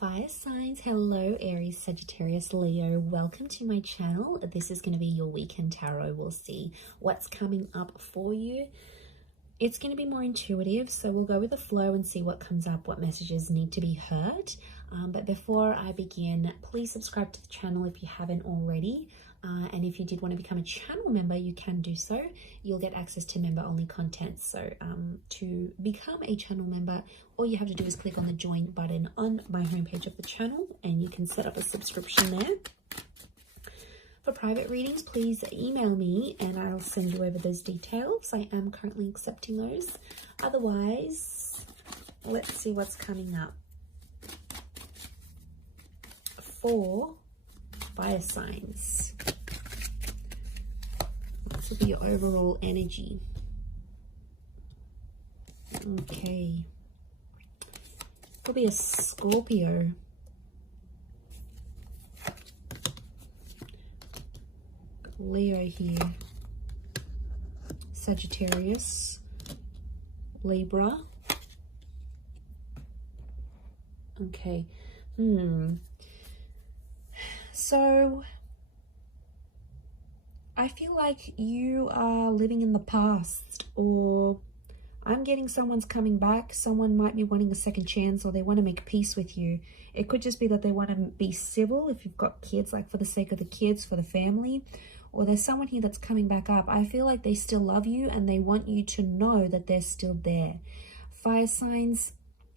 Fire signs, hello Aries, Sagittarius, Leo. Welcome to my channel. This is going to be your weekend tarot. We'll see what's coming up for you. It's going to be more intuitive, so we'll go with the flow and see what comes up, what messages need to be heard. But before I begin, please subscribe to the channel if you haven't already. And if you did want to become a channel member, you can do so. You'll get access to member-only content. So to become a channel member, all you have to do is click on the join button on my homepage of the channel, and you can set up a subscription there. For private readings, please email me and I'll send you over those details. I am currently accepting those. Otherwise, let's see what's coming up for fire signs. This will be your overall energy. Okay. Could be a Scorpio. Leo here. Sagittarius. Libra. Okay. So I feel like you are living in the past, or I'm getting someone's coming back. Someone might be wanting a second chance, or they want to make peace with you. It could just be that they want to be civil if you've got kids, like for the sake of the kids, for the family. Or there's someone here that's coming back up. I feel like they still love you and they want you to know that they're still there. Fire signs,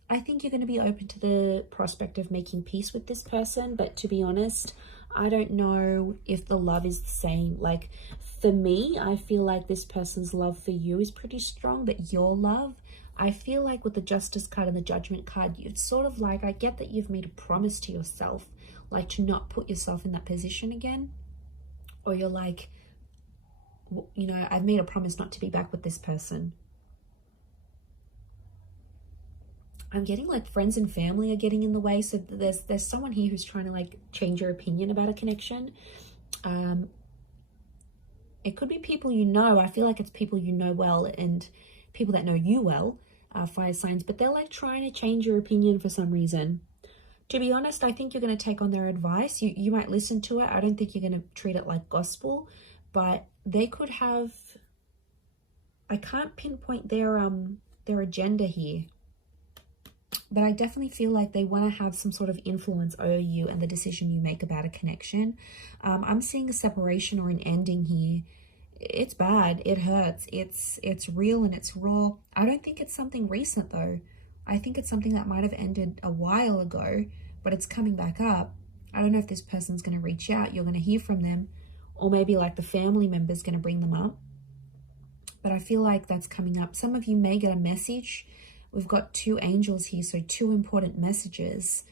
I think you're going to be open to the prospect of making peace with this person. But to be honest, I don't know if the love is the same. Like for me, I feel like this person's love for you is pretty strong, but your love, I feel like with the Justice card and the Judgment card, it's sort of like, I get that you've made a promise to yourself, like to not put yourself in that position again. Or you're like, you know, I've made a promise not to be back with this person. I'm getting like friends and family are getting in the way. So there's someone here who's trying to like change your opinion about a connection. It could be people you know. I feel like it's people you know well and people that know you well, fire signs. But they're like trying to change your opinion for some reason. To be honest, I think you're going to take on their advice. You might listen to it. I don't think you're going to treat it like gospel. But they could have... I can't pinpoint their agenda here. But I definitely feel like they want to have some sort of influence over you and the decision you make about a connection. I'm seeing a separation or an ending here. It's bad. It hurts. It's real and it's raw. I don't think it's something recent though. I think it's something that might have ended a while ago, but it's coming back up. I don't know if this person's going to reach out. You're going to hear from them, or maybe like the family member's going to bring them up. But I feel like that's coming up. Some of you may get a message. We've got two angels here, so two important messages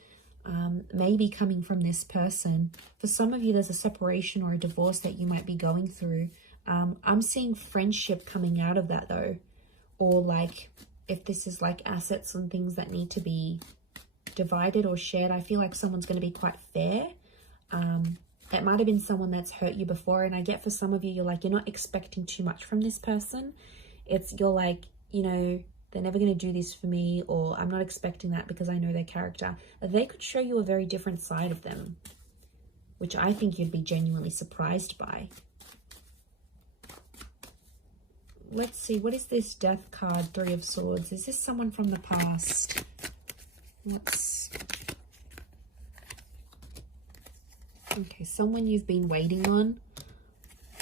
maybe coming from this person. For some of you, there's a separation or a divorce that you might be going through. I'm seeing friendship coming out of that though, or like if this is like assets and things that need to be divided or shared, I feel like someone's going to be quite fair. It might have been someone that's hurt you before, and I get for some of you, you're like, you're not expecting too much from this person. You're like, you know, they're never going to do this for me, or I'm not expecting that because I know their character. They could show you a very different side of them, which I think you'd be genuinely surprised by. Let's see, what is this Death card, Three of Swords? Is this someone from the past? Okay, someone you've been waiting on.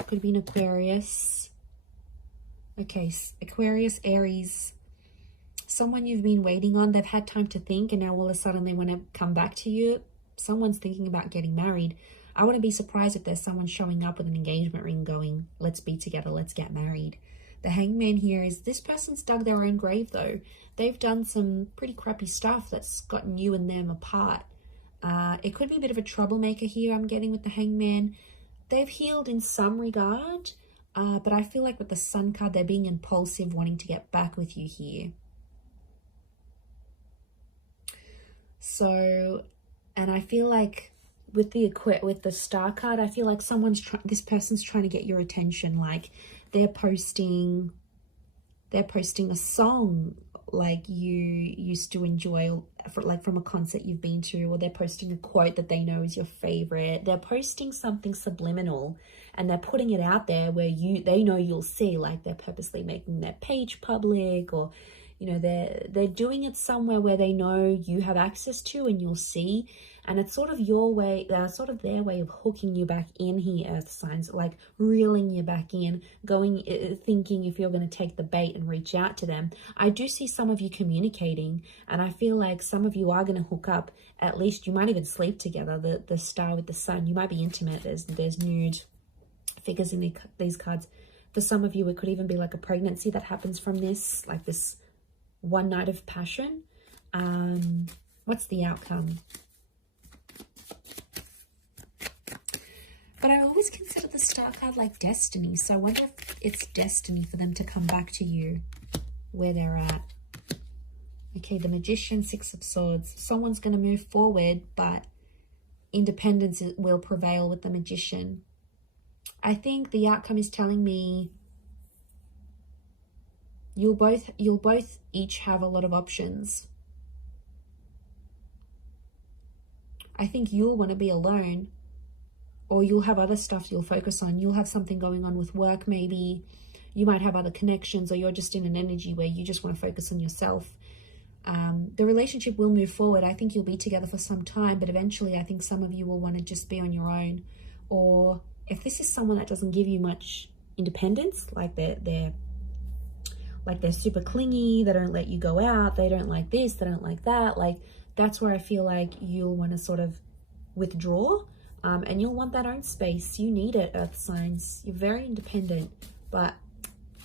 Could be an Aquarius. Okay, Aquarius, Aries. Someone you've been waiting on. They've had time to think, and now all of a sudden they want to come back to you. Someone's thinking about getting married. I wouldn't be surprised if there's someone showing up with an engagement ring going, let's be together, let's get married. The Hangman here is this person's dug their own grave though. They've done some pretty crappy stuff that's gotten you and them apart. It could be a bit of a troublemaker here I'm getting with the Hangman. They've healed in some regard, but I feel like with the Sun card, they're being impulsive, wanting to get back with you here. So, and I feel like with the Star card, I feel like this person's trying to get your attention. Like they're posting a song like you used to enjoy, like from a concert you've been to, or they're posting a quote that they know is your favorite. They're posting something subliminal and they're putting it out there where they know you'll see, like they're purposely making their page public, or you know, they're doing it somewhere where they know you have access to and you'll see. And it's sort of your way, sort of their way of hooking you back in here, earth signs, like reeling you back in, thinking if you're going to take the bait and reach out to them. I do see some of you communicating, and I feel like some of you are going to hook up. At least you might even sleep together. The star with the sun, you might be intimate. There's nude figures in these cards. For some of you, it could even be like a pregnancy that happens from this, like this one night of passion. What's the outcome? But I always consider the star card like destiny. So I wonder if it's destiny for them to come back to you where they're at. Okay, the Magician, Six of Swords. Someone's going to move forward, but independence will prevail with the Magician. I think the outcome is telling me you'll both each have a lot of options. I think you'll want to be alone, or you'll have other stuff you'll focus on. You'll have something going on with work, maybe. You might have other connections, or you're just in an energy where you just want to focus on yourself. The relationship will move forward. I think you'll be together for some time, but eventually I think some of you will want to just be on your own. Or if this is someone that doesn't give you much independence, like they're super clingy, they don't let you go out, they don't like this, they don't like that, like that's where I feel like you'll want to sort of withdraw. And you'll want that own space. You need it, earth signs. You're very independent, but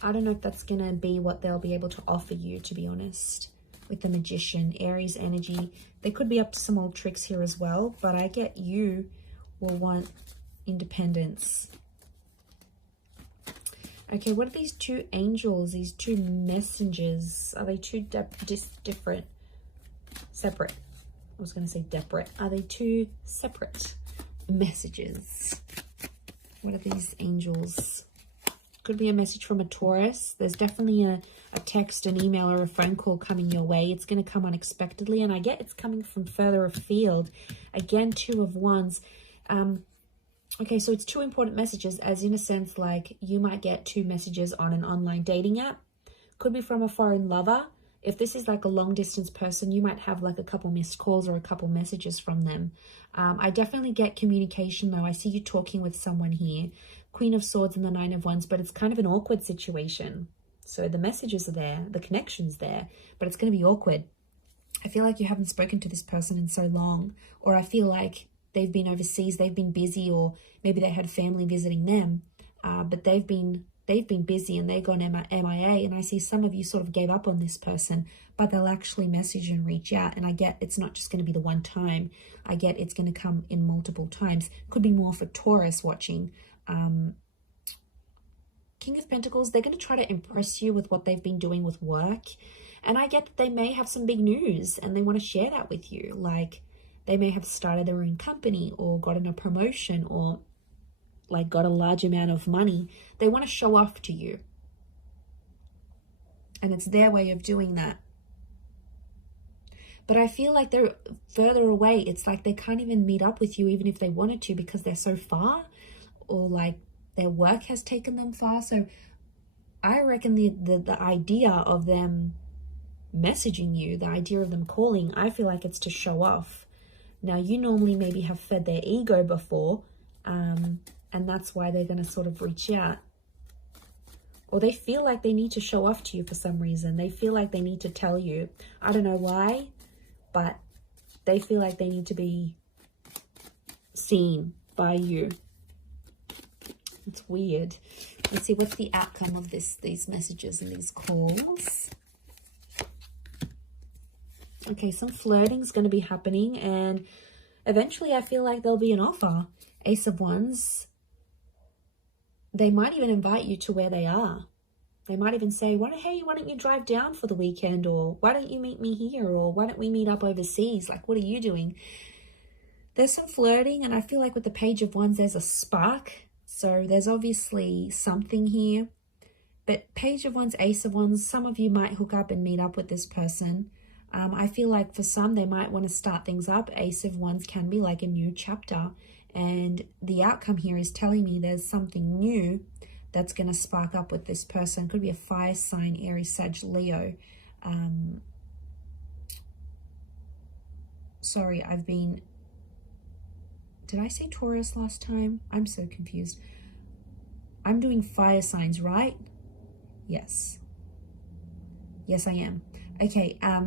I don't know if that's going to be what they'll be able to offer you, to be honest. With the Magician, Aries energy, they could be up to some old tricks here as well, but I get you will want independence. Okay, what are these two angels, these two messengers? Are they two different? Separate. I was going to say separate. Are they two separate messages? What are these angels? Could be a message from a Taurus. There's definitely a text, an email, or a phone call coming your way. It's going to come unexpectedly, and I get it's coming from further afield. Again, Two of Wands. Okay, so it's two important messages, as in a sense, like you might get two messages on an online dating app. Could be from a foreign lover. If this is like a long distance person, you might have like a couple missed calls or a couple messages from them. I definitely get communication though. I see you talking with someone here. Queen of Swords and the Nine of Wands, but it's kind of an awkward situation. So the messages are there, the connection's there, but it's going to be awkward. I feel like you haven't spoken to this person in so long, or I feel like they've been overseas, they've been busy, or maybe they had family visiting them, but they've been busy and they've gone MIA, and I see some of you sort of gave up on this person, but they'll actually message and reach out, and I get it's not just going to be the one time. I get it's going to come in multiple times. Could be more for Taurus watching. King of Pentacles, they're going to try to impress you with what they've been doing with work, and I get that they may have some big news and they want to share that with you. Like they may have started their own company or gotten a promotion or like got a large amount of money. They want to show off to you, and it's their way of doing that. But I feel like they're further away. It's like they can't even meet up with you even if they wanted to, because they're so far, or like their work has taken them far. So I reckon the idea of them messaging you, the idea of them calling, I feel like it's to show off. Now, you normally maybe have fed their ego before, and that's why they're going to sort of reach out. Or they feel like they need to show off to you for some reason. They feel like they need to tell you. I don't know why, but they feel like they need to be seen by you. It's weird. Let's see, what's the outcome of these messages and these calls? Okay, some flirting is going to be happening, and eventually I feel like there'll be an offer. Ace of Wands. They might even invite you to where they are. They might even say, hey, why don't you drive down for the weekend? Or why don't you meet me here? Or why don't we meet up overseas? Like, what are you doing? There's some flirting, and I feel like with the Page of Wands, there's a spark. So there's obviously something here. But Page of Wands, Ace of Wands, some of you might hook up and meet up with this person. I feel like for some, they might want to start things up. Ace of Wands can be like a new chapter. And the outcome here is telling me there's something new that's going to spark up with this person. Could be a fire sign, Aries, Sag, Leo. Sorry, did I say Taurus last time? I'm so confused. I'm doing fire signs, right? Yes. Yes, I am. Okay, I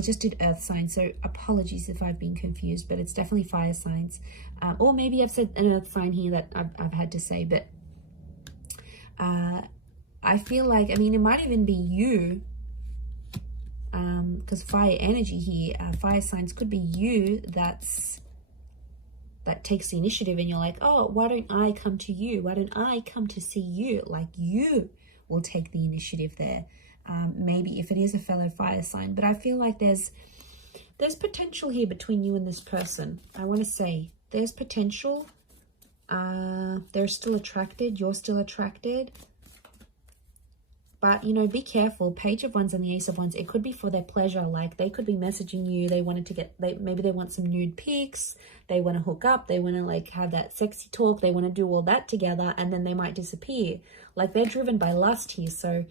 just did earth signs, so apologies if I've been confused, but it's definitely fire signs. Or maybe I've said an earth sign here that I've had to say, but I feel like, I mean, it might even be you, because fire energy here, fire signs could be you that takes the initiative, and you're like, oh, why don't I come to you? Why don't I come to see you? Like, you will take the initiative there. Maybe if it is a fellow fire sign, but I feel like there's potential here between you and this person. I want to say there's potential. They're still attracted. You're still attracted. But, you know, be careful. Page of Wands and the Ace of Wands, it could be for their pleasure. Like, they could be messaging you. They wanted to maybe they want some nude pics. They want to hook up. They want to, like, have that sexy talk. They want to do all that together, and then they might disappear. Like, they're driven by lust here. So,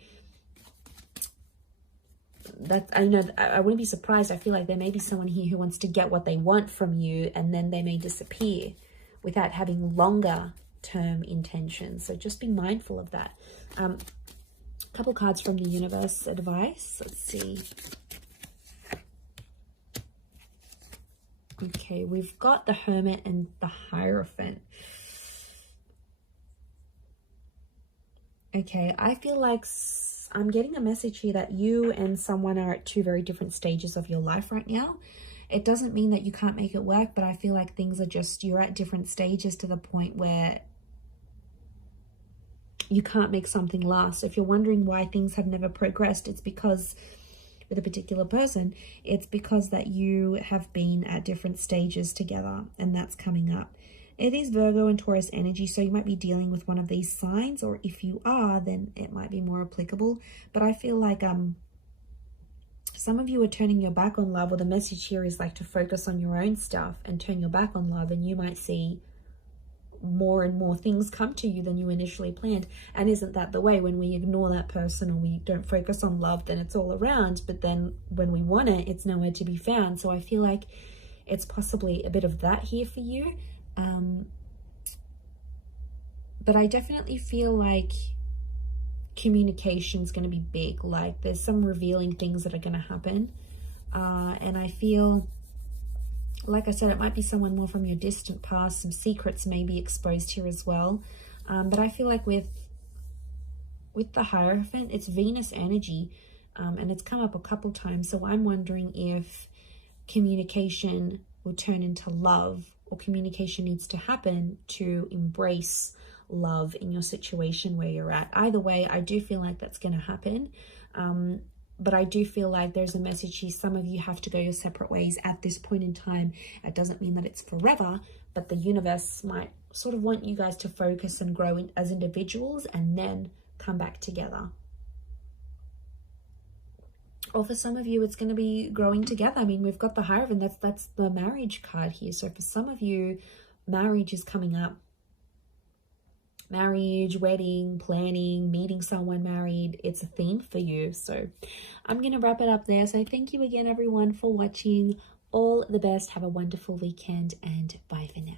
I know, I wouldn't be surprised. I feel like there may be someone here who wants to get what they want from you, and then they may disappear without having longer term intentions. So just be mindful of that. Couple cards from the universe advice. Let's see. Okay, we've got the Hermit and the Hierophant. Okay, I feel like I'm getting a message here that you and someone are at two very different stages of your life right now. It doesn't mean that you can't make it work, but I feel like things are just, you're at different stages to the point where you can't make something last. So if you're wondering why things have never progressed, it's because with a particular person, it's because that you have been at different stages together, and that's coming up. It is Virgo and Taurus energy, so you might be dealing with one of these signs, or if you are, then it might be more applicable. But I feel like some of you are turning your back on love, or the message here is like to focus on your own stuff and turn your back on love, and you might see more and more things come to you than you initially planned. And isn't that the way? When we ignore that person or we don't focus on love, then it's all around, but then when we want it, it's nowhere to be found. So I feel like it's possibly a bit of that here for you. But I definitely feel like communication is going to be big. Like, there's some revealing things that are going to happen. And I feel, like I said, it might be someone more from your distant past. Some secrets may be exposed here as well. But I feel like with the Hierophant, it's Venus energy. And it's come up a couple times. So I'm wondering if communication will turn into love, or communication needs to happen to embrace love in your situation where you're at. Either way, I do feel like that's going to happen. But I do feel like there's a message here. Some of you have to go your separate ways at this point in time. It doesn't mean that it's forever, but the universe might sort of want you guys to focus and grow as individuals and then come back together. Or for some of you, it's going to be growing together. I mean, we've got the Hierophant. That's the marriage card here. So for some of you, marriage is coming up. Marriage, wedding, planning, meeting someone married. It's a theme for you. So I'm going to wrap it up there. So thank you again, everyone, for watching. All the best. Have a wonderful weekend, and bye for now.